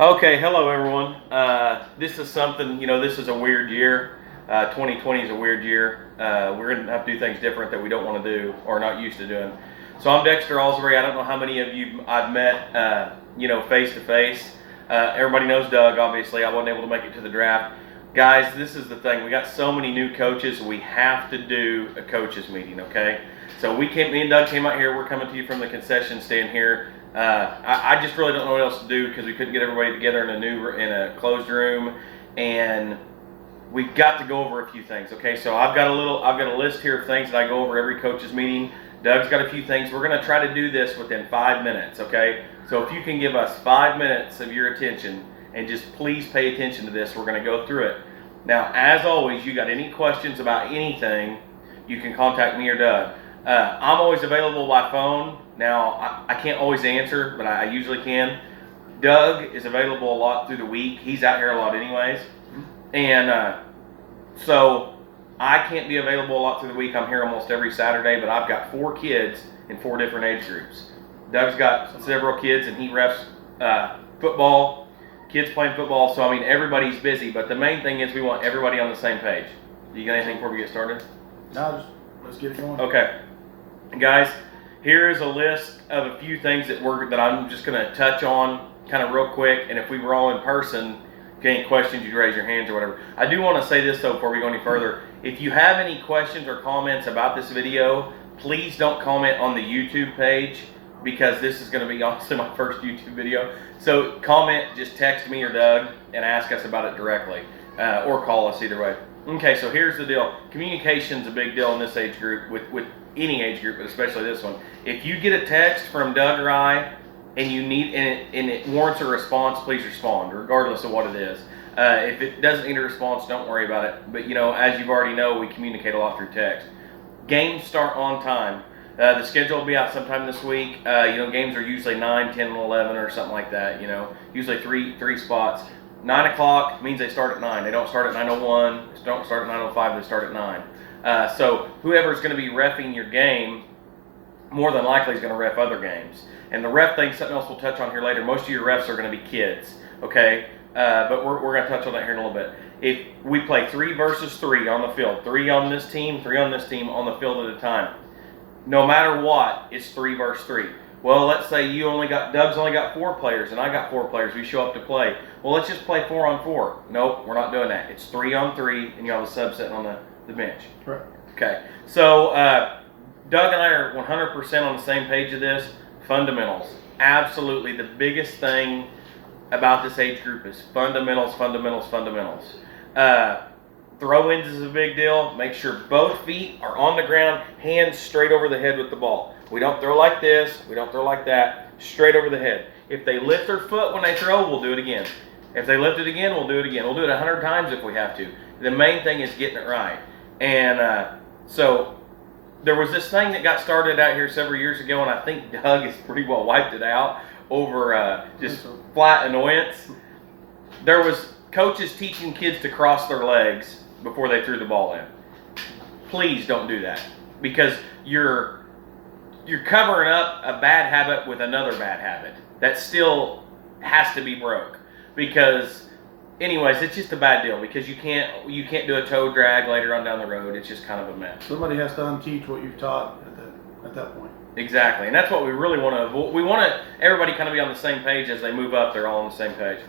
Okay, hello everyone. This is something, this is a weird year. 2020 is a weird year. We're going to have to do things different that we don't want to do or not used to doing. So I'm Dexter Alsbury. I don't know how many of you I've met, face to face. Everybody knows Doug, obviously. I wasn't able to make it to the draft. Guys, this is the thing. We got so many new coaches. We have to do a coaches meeting, okay? So me and Doug came out here. We're coming to you from the concession stand here. I just really don't know what else to do because we couldn't get everybody together in a closed room, and we've got to go over a few things. Okay, so I've got a list here of things that I go over every coach's meeting. Doug's got a few things. We're going to try to do this within 5 minutes. Okay, so if you can give us 5 minutes of your attention and just please pay attention to this, we're going to go through it. Now, as always, you got any questions about anything, you can contact me or Doug. I'm always available by phone. Now, I can't always answer, but I usually can. Doug is available a lot through the week. He's out here a lot anyways. And so I can't be available a lot through the week. I'm here almost every Saturday, but I've got 4 kids in 4 different age groups. Doug's got several kids, and he refs football, kids playing football. So, everybody's busy, but the main thing is we want everybody on the same page. You got anything before we get started? No, let's get it going. Okay. Guys, here is a list of a few things that I'm just going to touch on kind of real quick, and if we were all in person, if you have any questions, you'd raise your hands or whatever. I do want to say this, though, before we go any further. If you have any questions or comments about this video, please don't comment on the YouTube page, because this is going to be honestly my first YouTube video. So comment, just text me or Doug and ask us about it directly, or call us, either way. Okay, so here's the deal. Communication's a big deal in this age group, with any age group, but especially this one. If you get a text from Doug or I and it warrants a response, please respond, regardless of what it is. If it doesn't need a response, don't worry about it. But as you've already know, we communicate a lot through text. Games start on time. The schedule will be out sometime this week. Games are usually 9, 10, and 11 or something like that. Usually three spots. 9 o'clock means they start at 9. They don't start at 9:01. They don't start at 9:05. They start at 9. So whoever's going to be reffing your game, more than likely is going to ref other games. And the ref thing, something else we'll touch on here later. Most of your refs are going to be kids, okay? But we're going to touch on that here in a little bit. If we play 3 versus 3 on the field, 3 on this team, 3 on this team on the field at a time. No matter what, it's 3 versus 3. Well, let's say Doug's only got 4 players and I got 4 players. We show up to play. Well, let's just play 4 on 4. Nope, we're not doing that. It's 3 on 3, and you have a sub sitting on the bench. Right. Okay. So Doug and I are 100% on the same page of this. Fundamentals. Absolutely. The biggest thing about this age group is fundamentals, fundamentals, fundamentals. Throw-ins is a big deal. Make sure both feet are on the ground, hands straight over the head with the ball. We don't throw like this. We don't throw like that. Straight over the head. If they lift their foot when they throw, we'll do it again. If they lift it again, we'll do it again. We'll do it 100 times if we have to. The main thing is getting it right. And so there was this thing that got started out here several years ago, and I think Doug has pretty well wiped it out over just flat annoyance. There was coaches teaching kids to cross their legs before they threw the ball in. Please don't do that, because you're covering up a bad habit with another bad habit that still has to be broke. Because anyways, it's just a bad deal, because you can't do a toe drag later on down the road. It's just kind of a mess. Somebody has to unteach what you've taught at that point. Exactly, and that's what we really want to. We want everybody kind of be on the same page as they move up. They're all on the same page.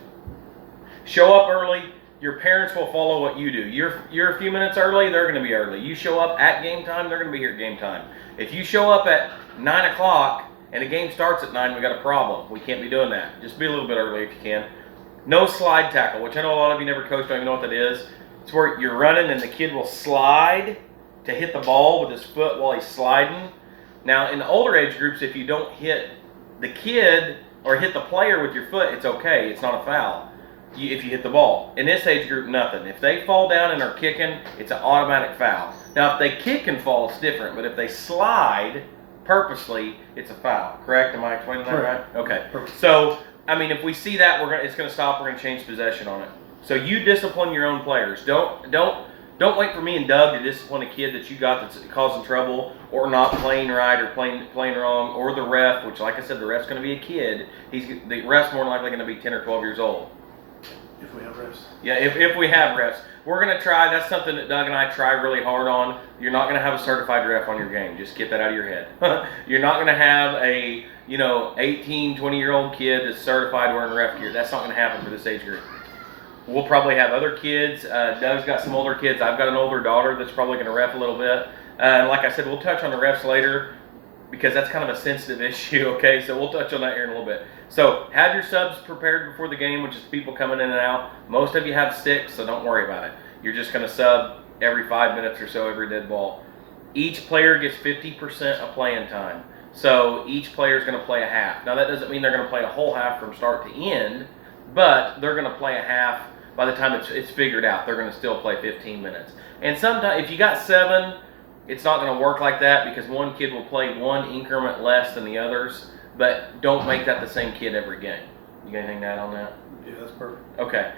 Show up early. Your parents will follow what you do. You're a few minutes early, they're going to be early. You show up at game time, they're going to be here at game time. If you show up at 9 o'clock and the game starts at 9, we got a problem. We can't be doing that. Just be a little bit early if you can. No slide tackle, which I know a lot of you never coached, don't even know what that is. It's where you're running and the kid will slide to hit the ball with his foot while he's sliding. Now, in the older age groups, if you don't hit the kid or hit the player with your foot, it's okay. It's not a foul if you hit the ball. In this age group, nothing. If they fall down and are kicking, it's an automatic foul. Now, if they kick and fall, it's different. But if they slide purposely, it's a foul. Correct? Am I explaining that right? Okay. Perfect. So, it's we see that, it's going to stop. We're going to change possession on it. So you discipline your own players. Don't Don't wait for me and Doug to discipline a kid that you got that's causing trouble or not playing right or playing wrong, or the ref, which, like I said, the ref's going to be a kid. The ref's more than likely going to be 10 or 12 years old. If we have refs. Yeah, if we have refs. We're going to try. That's something that Doug and I try really hard on. You're not going to have a certified ref on your game. Just get that out of your head. You're not going to have a 18, 20-year-old kid that's certified wearing ref gear. That's not going to happen for this age group. We'll probably have other kids. Doug's got some older kids. I've got an older daughter that's probably going to ref a little bit. Like I said, we'll touch on the refs later because that's kind of a sensitive issue, okay? So we'll touch on that here in a little bit. So have your subs prepared before the game, which is people coming in and out. Most of you have sticks, so don't worry about it. You're just going to sub every 5 minutes or so every dead ball. Each player gets 50% of playing time. So each player is going to play a half. Now that doesn't mean they're going to play a whole half from start to end, but they're going to play a half by the time it's figured out. They're going to still play 15 minutes. And sometimes if you got 7, it's not going to work like that because one kid will play one increment less than the others, but don't make that the same kid every game. You got anything to add on that? Yeah, that's perfect. Okay.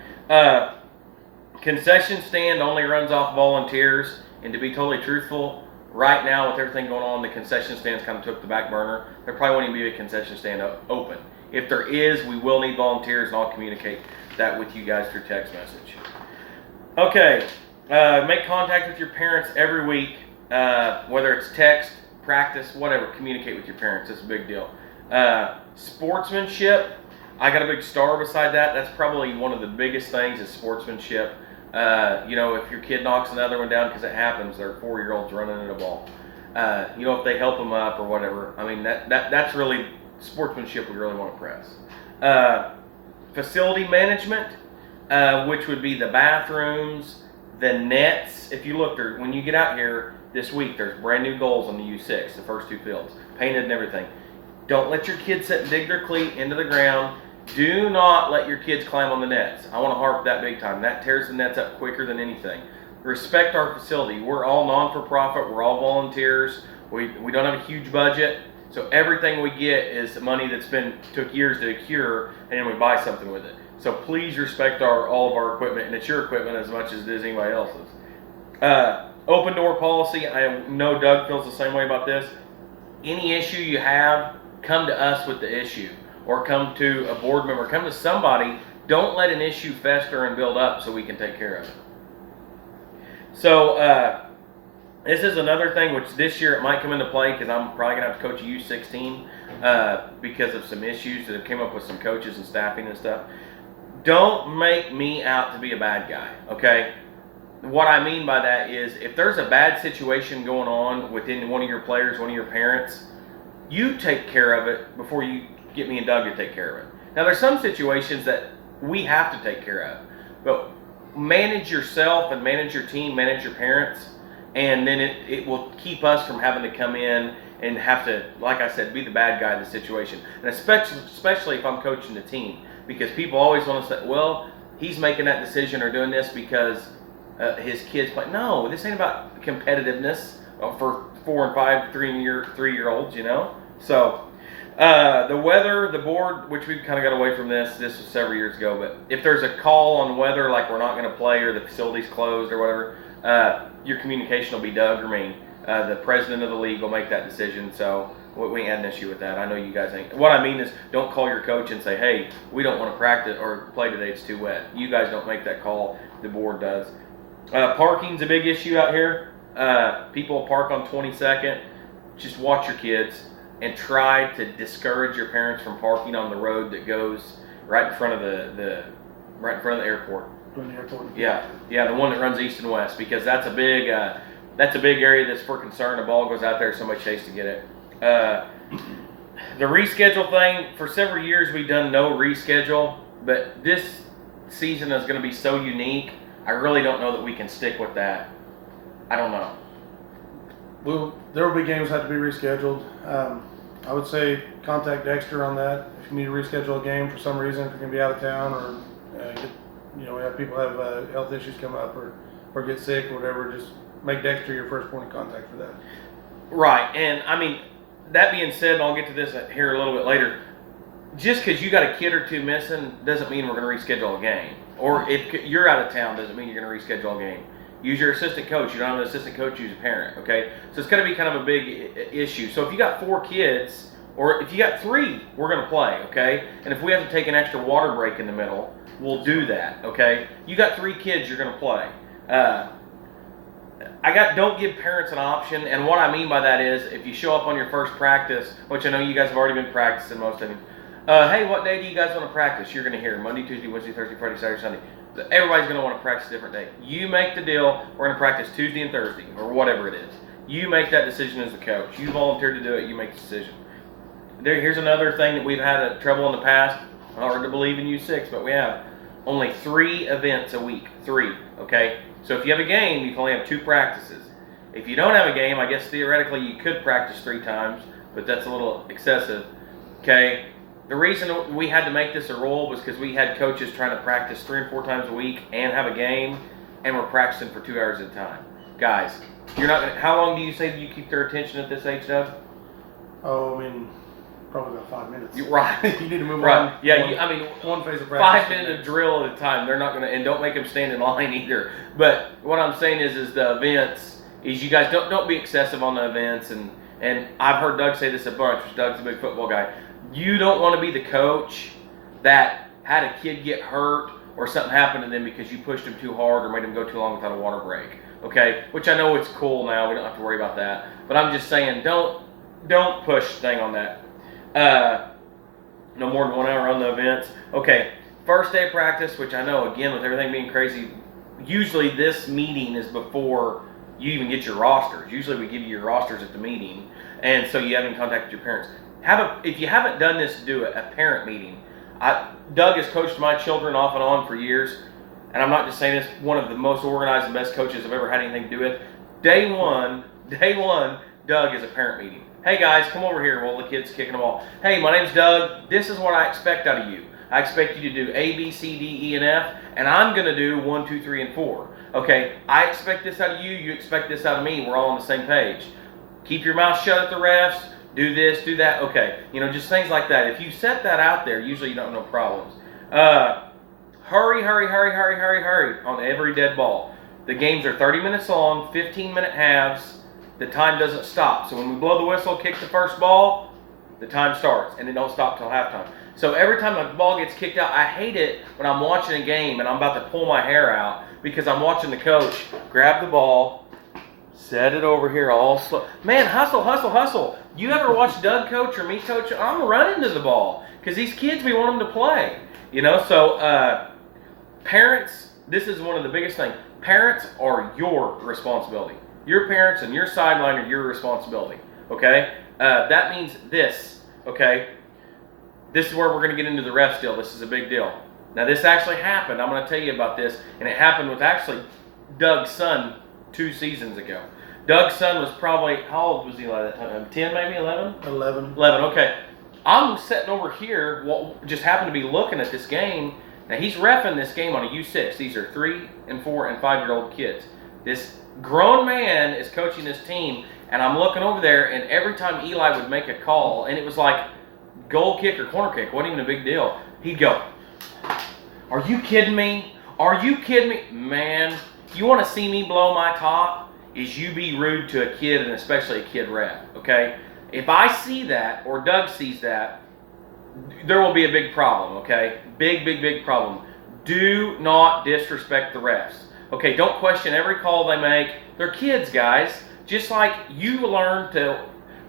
Concession stand only runs off volunteers, and to be totally truthful, right now with everything going on, the concession stands kind of took the back burner. There probably won't even be a concession stand open. If there is, we will need volunteers, and I'll communicate that with you guys through text message. Okay. Make contact with your parents every week, whether it's text, practice, whatever. Communicate with your parents. It's a big deal. Sportsmanship. I got a big star beside that. That's probably one of the biggest things is sportsmanship. If your kid knocks another one down, because it happens, they're 4-year-olds running at a ball. If they help them up or whatever. I mean, that's really sportsmanship we really want to press. Facility management, which would be the bathrooms, the nets. If you look, when you get out here this week, there's brand new goals on the U6, the first 2 fields, painted and everything. Don't let your kids sit and dig their cleat into the ground. Do not let your kids climb on the nets. I want to harp that big time. That tears the nets up quicker than anything. Respect our facility. We're all non-for-profit. We're all volunteers. We don't have a huge budget. So everything we get is money that's took years to accrue, and then we buy something with it. So please respect all of our equipment, and it's your equipment as much as it is anybody else's. Open door policy. I know Doug feels the same way about this. Any issue you have, come to us with the issue, or come to a board member, come to somebody. Don't let an issue fester and build up so we can take care of it. So this is another thing which this year it might come into play because I'm probably going to have to coach a U16 because of some issues that have come up with some coaches and staffing and stuff. Don't make me out to be a bad guy, okay? What I mean by that is if there's a bad situation going on within one of your players, one of your parents, you take care of it before you get me and Doug to take care of it. Now, there's some situations that we have to take care of, but manage yourself and manage your team, manage your parents, and then it will keep us from having to come in and have to, like I said, be the bad guy in the situation. And especially if I'm coaching the team, because people always want to say, well, he's making that decision or doing this because his kids play. No, this ain't about competitiveness for 4 and 5, 3-year-olds, So the weather, the board, which we've kind of got away from this was several years ago, but if there's a call on weather, like we're not going to play or the facility's closed or whatever, your communication will be Doug or me. The president of the league will make that decision, so we ain't had an issue with that. I know you guys ain't. What I mean is don't call your coach and say, hey, we don't want to practice or play today, it's too wet. You guys don't make that call, the board does. Parking's a big issue out here. People park on 22nd. Just watch your kids and try to discourage your parents from parking on the road that goes right in front of the airport. Going to the airport. Yeah, the one that runs east and west, because that's a big area that's for concern. A ball goes out there, somebody chases to get it. The reschedule thing, for several years we've done no reschedule, but this season is going to be so unique. I really don't know that we can stick with that. I don't know. Well, there will be games that have to be rescheduled. I would say contact Dexter on that. If you need to reschedule a game for some reason, if you're going to be out of town or we have people have health issues come up or get sick or whatever, just make Dexter your first point of contact for that. Right, and I mean, that being said, and I'll get to this here a little bit later, just because you got a kid or two missing doesn't mean we're going to reschedule a game. Or if you're out of town doesn't mean you're going to reschedule a game. use your assistant coach. You don't have an assistant coach, use a parent, okay? So it's going to be kind of a big issue. So if you got 4 kids, or if you got 3, we're going to play, okay? And if we have to take an extra water break in the middle, we'll do that, okay? You got 3 kids, you're going to play. Don't give parents an option, and what I mean by that is, if you show up on your first practice, which I know you guys have already been practicing, most of you, hey, what day do you guys want to practice? You're going to hear Monday, Tuesday, Wednesday, Thursday, Friday, Saturday, Sunday. Everybody's going to want to practice a different day. You make the deal, we're going to practice Tuesday and Thursday, or whatever it is. You make that decision as the coach. You volunteered to do it, you make the decision. Here's another thing that we've had trouble in the past. Hard to believe in U6, but we have. Only 3 events a week. 3, okay? So if you have a game, you can only have 2 practices. If you don't have a game, I guess theoretically you could practice 3 times, but that's a little excessive, okay? The reason we had to make this a rule was because we had coaches trying to practice 3 and 4 times a week and have a game, and we're practicing for 2 hours at a time. Guys, you're not gonna, how long do you say that you keep their attention at this age, Doug? Oh, I mean, probably about 5 minutes. Right. You need to move right. on. Yeah, one phase of practice. 5 minutes of drill at a time. They're not gonna, and don't make them stand in line either. But what I'm saying is the events is you guys don't be excessive on the events, and I've heard Doug say this a bunch. Doug's a big football guy. You don't want to be the coach that had a kid get hurt or something happened to them because you pushed them too hard or made them go too long without a water break. Okay, which I know it's cool now. We don't have to worry about that. But I'm just saying, don't push thing on that. No more than 1 hour on the events. Okay, first day of practice, which I know, again, with everything being crazy, usually this meeting is before you even get your rosters. Usually we give you your rosters at the meeting, and so you haven't contacted your parents. If you haven't done this, do it, a parent meeting. Doug has coached my children off and on for years, and I'm not just saying this, one of the most organized and best coaches I've ever had anything to do with. Day one, Doug is a parent meeting. Hey guys, come over here while the kid's kicking the ball. Hey, my name's Doug. This is what I expect out of you. I expect you to do A, B, C, D, E, and F, and I'm going to do 1, 2, 3, and 4. Okay, I expect this out of you. You expect this out of me. We're all on the same page. Keep your mouth shut at the refs. Do this, do that. Okay, just things like that. If you set that out there, usually you don't have no problems. Hurry on every dead ball. The games are 30 minutes long, 15-minute halves. The time doesn't stop. So when we blow the whistle, kick the first ball, the time starts, and it don't stop till halftime. So every time a ball gets kicked out, I hate it when I'm watching a game and I'm about to pull my hair out because I'm watching the coach grab the ball, set it over here all slow. Man, hustle. You ever watch Doug coach or me coach? I'm running to the ball because these kids, we want them to play. So parents, this is one of the biggest things. Parents are your responsibility. Your parents and your sideline are your responsibility, okay? That means this, okay? This is where we're going to get into the refs deal. This is a big deal. Now, this actually happened. I'm going to tell you about this, and it happened with actually Doug's son 2 seasons ago. Doug's son was probably, how old was he at that time? 10 maybe, 11? 11. 11, okay. I'm sitting over here, just happened to be looking at this game. Now, he's reffing this game on a U6. These are 3 and 4 and 5-year-old kids. This grown man is coaching this team, and I'm looking over there, and every time Eli would make a call, and it was like goal kick or corner kick, wasn't even a big deal, he'd go, "Are you kidding me? Are you kidding me?" Man, you want to see me blow my top, is you be rude to a kid, and especially a kid ref, okay? If I see that, or Doug sees that, there will be a big problem, okay? Big problem. Do not disrespect the refs. Okay, don't question every call they make. They're kids, guys. Just like you learn to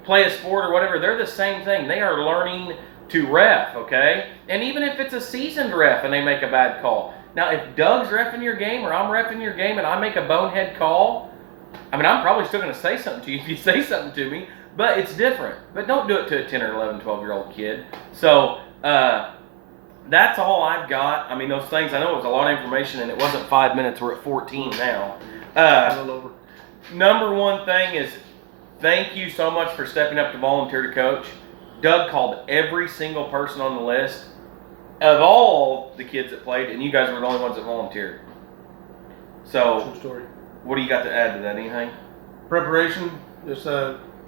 play a sport or whatever, they're the same thing. They are learning to ref, okay? And even if it's a seasoned ref and they make a bad call. Now, if Doug's reffing your game or I'm reffing your game and I make a bonehead call, I mean, I'm probably still going to say something to you if you say something to me, but it's different. But don't do it to a 10 or 11, 12-year-old kid. So, that's all I've got. I mean, those things, I know it was a lot of information and it wasn't 5 minutes. We're at 14 now. Number one thing is thank you so much for stepping up to volunteer to coach. Doug called every single person on the list of all the kids that played, and you guys were the only ones that volunteered. So, true story. What do you got to add to that? Anything? Preparation, just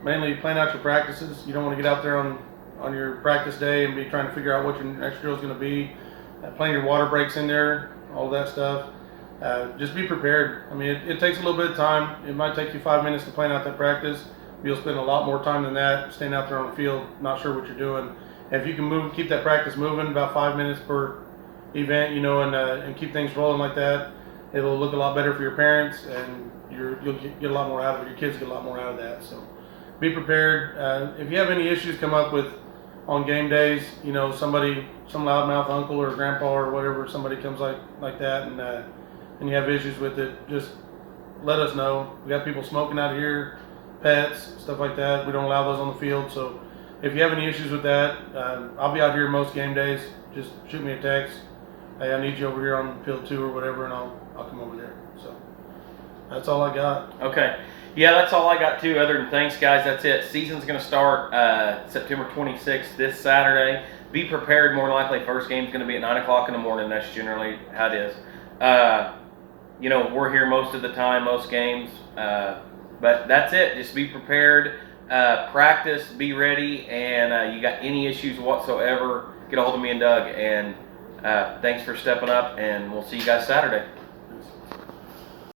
mainly plan out your practices. You don't want to get out there on your practice day and be trying to figure out what your next drill is going to be. Plan your water breaks in there, all of that stuff. just be prepared. I mean, it takes a little bit of time. It might take you 5 minutes to plan out that practice. You'll spend a lot more time than that staying out there on the field, not sure what you're doing. And if you can keep that practice moving, about 5 minutes per event, and keep things rolling like that, it'll look a lot better for your parents, and you'll get a lot more out of it. Your kids get a lot more out of that. So be prepared. If you have any issues come up with on game days, some loudmouth uncle or grandpa or whatever, somebody comes like that, and you have issues with it, just let us know. We got people smoking out here, pets, stuff like that. We don't allow those on the field. So if you have any issues with that, I'll be out here most game days. Just shoot me a text. Hey, I need you over here on field 2 or whatever, and I'll come over there. So that's all I got. Okay. Yeah, that's all I got too, other than thanks, guys. That's it. Season's going to start September 26th, this Saturday. Be prepared. More than likely, first game's going to be at 9 o'clock in the morning. That's generally how it is. We're here most of the time, most games. But that's it. Just be prepared. Practice. Be ready. And you got any issues whatsoever, get a hold of me and Doug. And thanks for stepping up, and we'll see you guys Saturday.